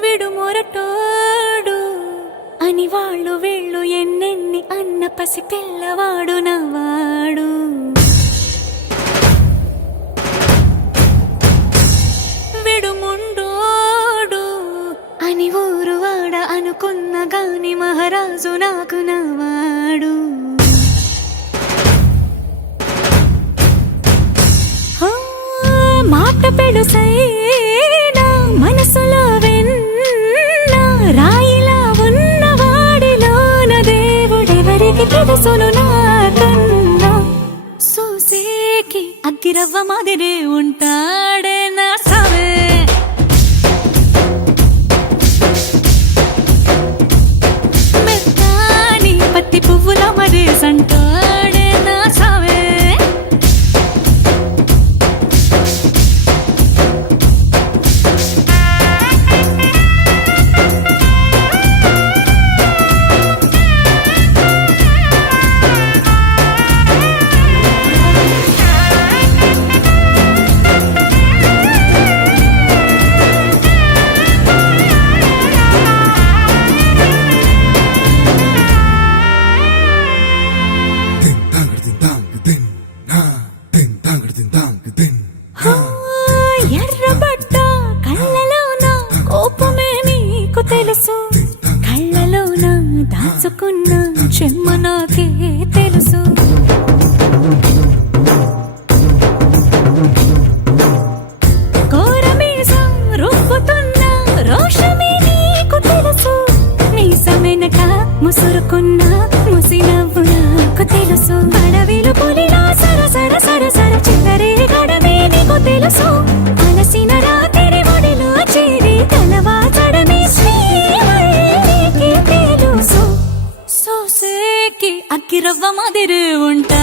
విడు మొరటోడు అని వాళ్ళు వీళ్ళు ఎన్నెన్ని అన్న పసి పిల్లవాడు నవాడు. విడు ముండోడు అని ఊరు వాడ అనుకున్న గాని మహారాజు నాకు నవాడు. మాట పెడుసైనా మనసులో వెన్న రాయిలా ఉన్నవాడిలోన దేవుడెవరికి తెలుసును నాకన్నా. సూసేకి అగ్గిరవ్వ మాదిరే ఉంటాడే నా సావే. మెత్తాని పత్తి పువ్వుల మరేసంటాడే నా సావే. ఎర్రబడ్డ కళ్ళలోన కోపమే నీకు తెలుసు, కళ్ళలోన దాచుకున్న చెమ్మ నాకే తెలుసు. కోరమీసం రుబ్బుతున్న రోషమే నీకు తెలుసు, మీసమెనక ముసురుకున్న ముసినవ్వు నాకు తెలుసు. అడవిలు పులిలా సరసర సరసర చివరే గడమే నీకు తెలుసు. అలసిన రాత్రి ఒడిలో చేరి తలవాచడమే శ్రీవల్లికి తెలుసు. సోసేకి అగ్గిరవ్వ మాదిరి ఉంటా